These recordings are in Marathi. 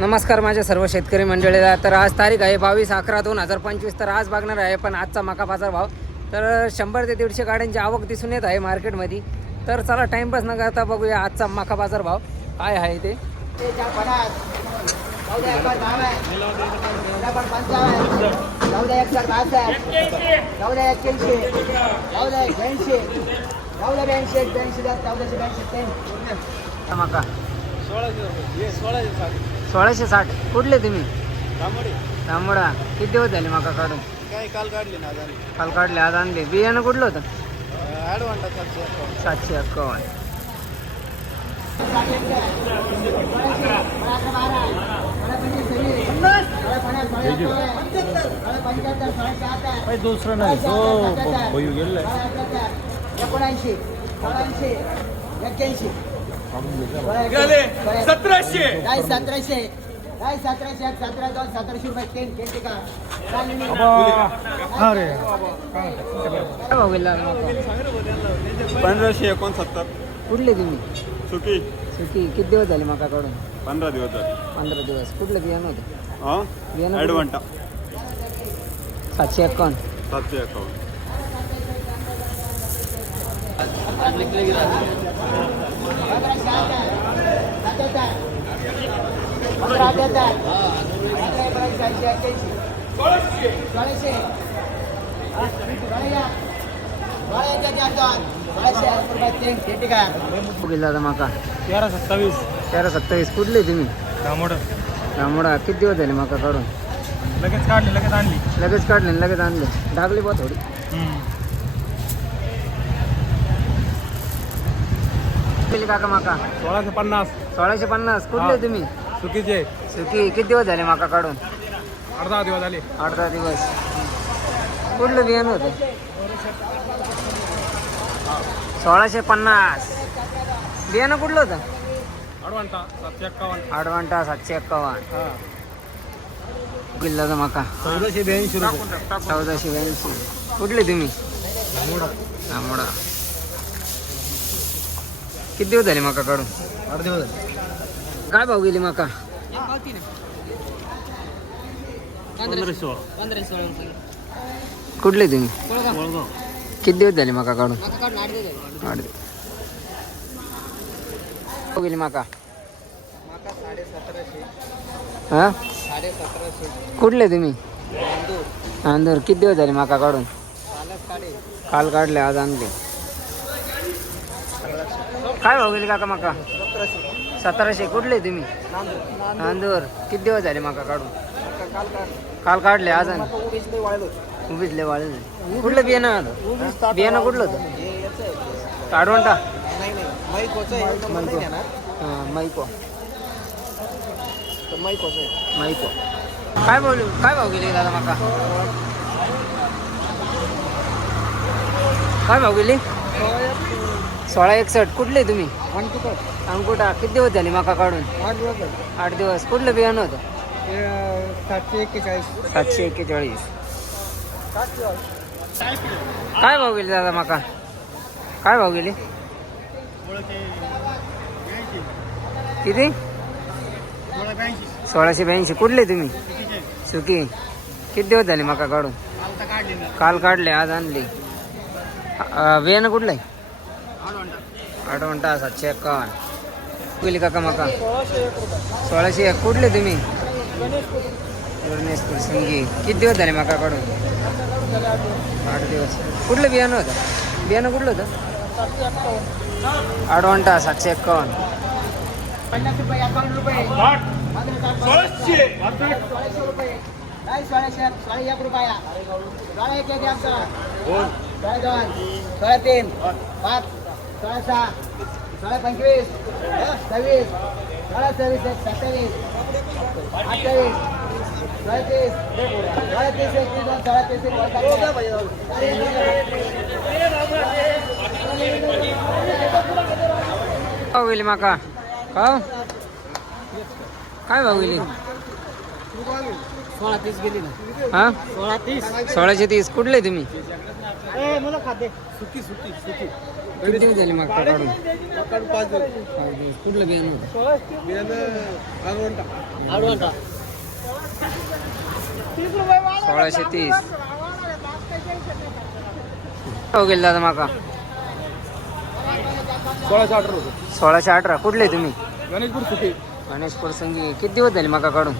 नमस्कार माझ्या सर्व शेतकरी मंडळीला. तर आज तारीख आहे बावीस अकरा दोन हजार पंचवीस. तर आज बघणार आहे पण आजचा मका बाजार भाव. तर शंभर ते दीडशे गाड्यांची आवक दिसून येत आहे मार्केटमध्ये. तर चला टाईमपास न करता बघूया आजचा मका बाजार भाव. काय आहे ते? मका एकशे बासष्ट सोळाशे साठ. कुठले तुम्ही? तांबडा. किती दिवस झाले मका काढून? काय काल काढली ना काल काढले आज आणले. बियाणं कुठलं होतं? सातशे सातशे अक्कावन्न दुसरं नाही. तो भयू गेलाय एकोणऐंशी चौऱ्याऐंशी एक्क्याऐंशी. सतराशे. काय सतराशे. काय सतराशे सतरा दोन सतराशे रुपये तीन. तीन टिका. अरे. पंधराशे एकोणसत्तर. कुठले तुम्ही? सुकी. सुकी. किती दिवस झाले मका काढून पंधरा दिवस झाले. पंधरा दिवस. कुठलं बियाणं होतं बियाणं ॲडव्हान्टा. सातशे एकावन्न. सातशे अकाउंट पंधरा अठ्याहत्तर पंधरा एकोणऐंशी एक्क्याऐंशी सोळाशे सोळाशे सोळाशे रुपये तीन तीन टिका गेला मका तेरा सत्तावीस. तेरा सत्तावीस कुठले तुम्ही? दामोड किती दिवस झाले मका काढून? लगेच काढली लगेच आणली. लगेच काढले लगेच आणले. डागली बा थोडी. केली काका मका? सोळाशे पन्नास. सोळाशे पन्नास. कुठले. तुम्ही? चुकीचे सुकी. किती दिवस झाले मका काढून? अर्धा दिवस झाले. आठ दहा दिवस. कुठलं बियाणं होतं? सोळाशे पन्नास. बियाणं कुठलं होतं? अडवांटा सातशे एक्कावन्न. आडवांटा सातशे एक्कावन्न. किल्लाचा मका. चौदाशे ब्याऐंशी चौदाशे ब्याऐंशी. कुठले तुम्ही? किती दिवस झाले मका काढून? आठ दिवस झाले. काय भाव गेली मका? कुठले तुम्ही? किती दिवस झाले मका काढून? आठ दिवस भाव गेली मका? हा? कुठले तुम्ही? नांदूर. किती दिवस झाले मका काढून? काल काढले आज आणले. काय भाव गेली काका मका? सतराशे. कुठले तुम्ही? नांदूर. किती दिवस झाले मका काढून? काल काढले आज आण उभीच लय कुठलं बियाणं आलं बियाणं कुठलं होतं? काढून टा मैको. मैको. काय बोलू काय भाव गेली दादा माका? काय भाव गेली? सोळा एकसष्ट. कुठले तुम्ही? अंकुटा किती दिवस झाले माका काढून? आठ दिवस कुठलं बियाणं होतं? सातशे एक्केचाळीस. सातशे एक्केचाळीस. काय भाव गेली दादा माका? काय भाव गेली? किती? सोळाशे ब्याऐंशी. कुठले तुम्ही? सुकी. किती दिवस झाले माका काढून? काल काढले आज आणली. बियाणं कुठलं आहे? आठवंटा सातशे एक्कावन्न गेली काका माका. सोळाशे एक कुठले तुम्ही? गणेशपूर सिंगी. किती दिवस झाले माका काढून? आठ दिवस. कुठलं बियाणं होतं? बियाणं कुठलं होतं? आडवंटा सातशे एक्कावन्न पन्नास रुपये अकाउंट रुपये सोळाशे सोळा एक रुपया. सोळा एक सोळा दोन सोळा तीन पाच. सोळा सहा सोळा पंचवीस सव्वीस सोळा सव्वीस एक सत्तावीस अठ्ठावीस सोळातीस सोळातीस एकतीस दोन सोळातीस एक भाव गेली माका? का? हो? काय गेली? सोळा तीस गेली ना. हा? सोळा तीस सोळाशे तीस. कुठले तुम्ही? सुकी सुकी सुकी. किती दिवस झाले मागता काढून? पाच दिवस. कुठलं बियाणं? सोळाशे तीस. हो गेले दादा माका सोळाशे अठरा रुपये. सोळाशे अठरा. कुठले तुम्ही? गणेशपूर सुटी गणेश प्रसंगी किती दिवस झाले माका काढून?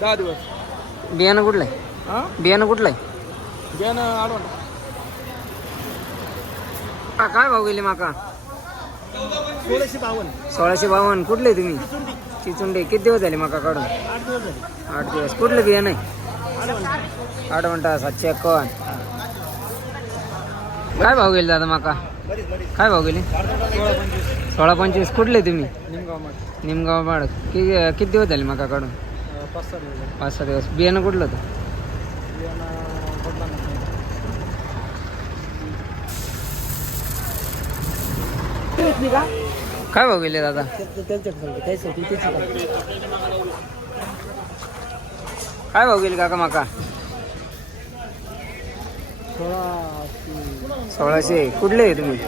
दहा दिवस. बियाणं कुठलं आहे? हां? बियाणं कुठलं आहे? बियाणं आडवण हा, काय भाव गेले माका? सोळाशे बावन्न. सोळाशे बावन्न. कुठले तुम्ही? चिचुंडे. किती दिवस झाले माका काढून? आठ दिवस कुठलं बियाणं आहे आठ म्हणता सातशे एकावन्न. काय भाव गेले दादा माका? काय भाव गेले? सोळा पंचवीस. कुठले तुम्ही? निमगाव माड. कि किती दिवस झाले माका काढून? पाच सहा दिवस. झाले पाच सहा दिवस. बियाणं कुठलं होतं? बियाणं बदला नाही काय भाव गेले दादा काय भाव गेले काका माका सोळाशे कुठले आहे तुम्ही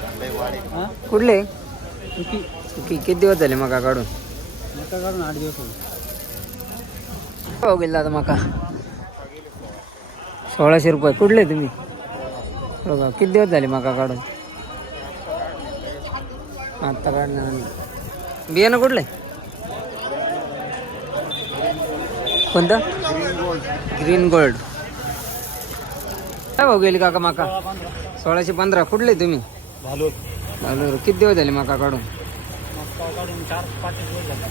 कुठले चुकी की किती दिवस झाले माका काढून मका काढून आठ दिवस झाले काय भाव गेले दादा माका सोळाशे रुपये कुठले तुम्ही बघा किती दिवस झाले माका काढून आत्ता काढणार बियाणं कुठलं? आहे कोणतं? Green gold. काय भाऊ गेली काका माका? सोळाशे पंधरा. कुठले तुम्ही? भालो चालू किती दिवस झाले माका काढून?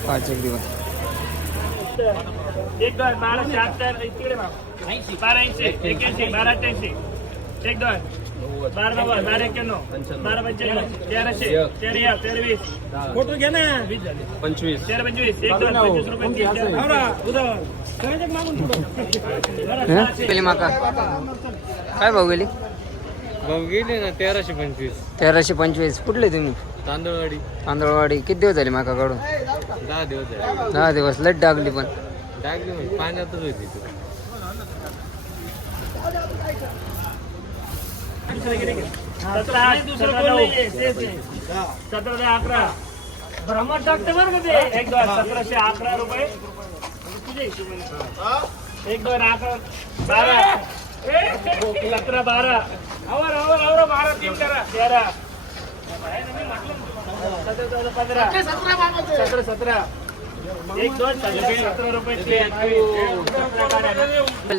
पाच एक दिवस एक दोन बारा शहात्तर बारा ऐंशी बारा अठ्ठ्याऐंशी एक दोन. बारा नव्वद बारा एक्क्याण्णव बारा पंच्याण्णव तेराशे तेरा एक तेरा वीस फोटो घे ना वीस झाले पंचवीस तेरा पंचवीस एक दोन पंचवीस रुपये तीस, चार. आवरा, उद्या. करायचं का मागून पुढं? बरं, हं? सहाशे. गेली माका काय भाऊ गेली भाऊ गेले ना तेराशे पंचवीस तेराशे पंचवीस कुठले तुम्ही तांदळवाडी तांदळवाडी किती दिवस झाले माका काढून दहा दिवस झाले दहा दिवस लट डागली पण डागली म्हणजे पाण्यातच होती सतरा आठ सतरा ते अकरा. भ्रमण टाकते बरं का ते? एक दोन सतराशे अकरा रुपये. तुझ्या हिशोबाने. एक दोन अकरा बारा. सतरा बारा. आवर आवर आवर बारा तीन करा. तेरा. सतरा चौदा पंधरा सतरा सतरा.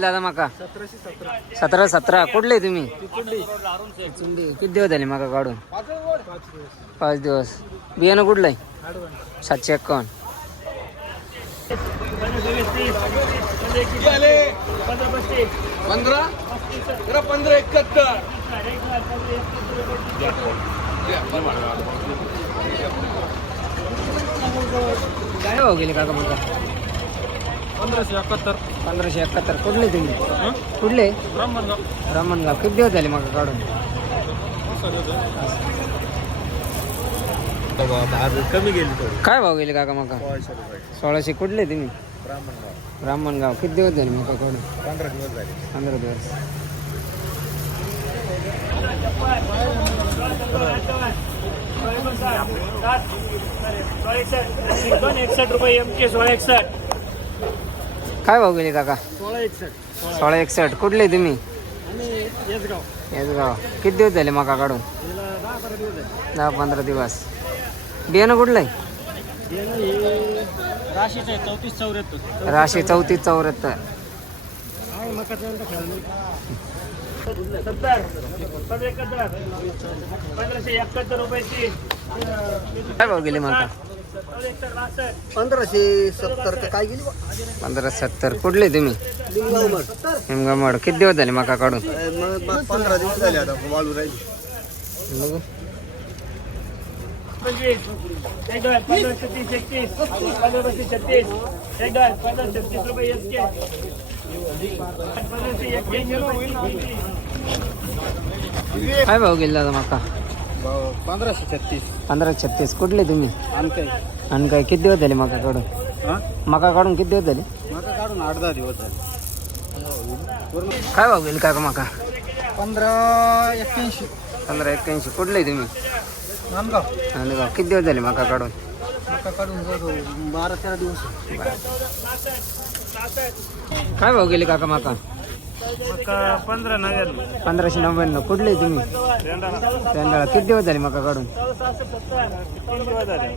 दादा माका. सतरा सतरा. कुठले तुम्ही? किती दिवस झाले माका काढून? पाच दिवस. बियाणं कुठलं आहे? सातशे एक्कावन्न. पंधरा? पंधरा एकाहत्तर. काय भाऊ गेले काका माका पंधराशे एकाहत्तर. पंधराशे एकाहत्तर. कुठले तुम्ही? कुठले? ब्राह्मणगाव. ब्राह्मणगाव. किती दिवस झाले माका काढून? कमी गेली थोडी काय भाव गेले काका माका सोळाशे रुपये सोळाशे कुठले तुम्ही? ब्राह्मणगाव. ब्राह्मणगाव किती दिवस झाले माका काढून? पंधरा दिवस झाले. पंधरा दिवस दोन एकसष्ट रुपये एम के सोळा एकसष्ट काय भाव गेले काका सोळा एकसष्ट सोळा एकसष्ट कुठले तुम्ही येसगाव किती दिवस झाले मका काढून दहा पंधरा दिवस बियाणं कुठलं आहे गेलं चौतीस चौऱ्याहत्तर राशी चौतीस चौऱ्याहत्तर सत्तर पंधराशे एकाहत्तर रुपयाची काय भाव गेले बासष्ट पंधराशे सत्तर का काय गेली पंधरा सत्तर कुठले तुम्ही हिमगामड किती दिवस झाले माका काढून पंधरा दिवस झाले आता वाळू राहिली बघू काय भाव गेले दादा माका पंधराशे छत्तीस. पंधरा छत्तीस. कुठले तुम्ही? आणि काय आणि काय किती दिवस झाले माका काढून हां? माका काढून किती दिवस झाले? मका काढून आठ दहा दिवस झाले. काय भाव गेले काका माका? पंधरा एक्क्याऐंशी. पंधरा एक्क्याऐंशी. कुठले तुम्ही? नांदगाव. आणि किती दिवस झाले माका काढून मका काढून बारा तेरा दिवस काय भाव गेले काका माका? मका पंधरा नगर पंधराशे नव्याण्णव. कुठले तुम्ही? त्यांना किती दिवस झाले मका काढून? तीन दिवस झाले.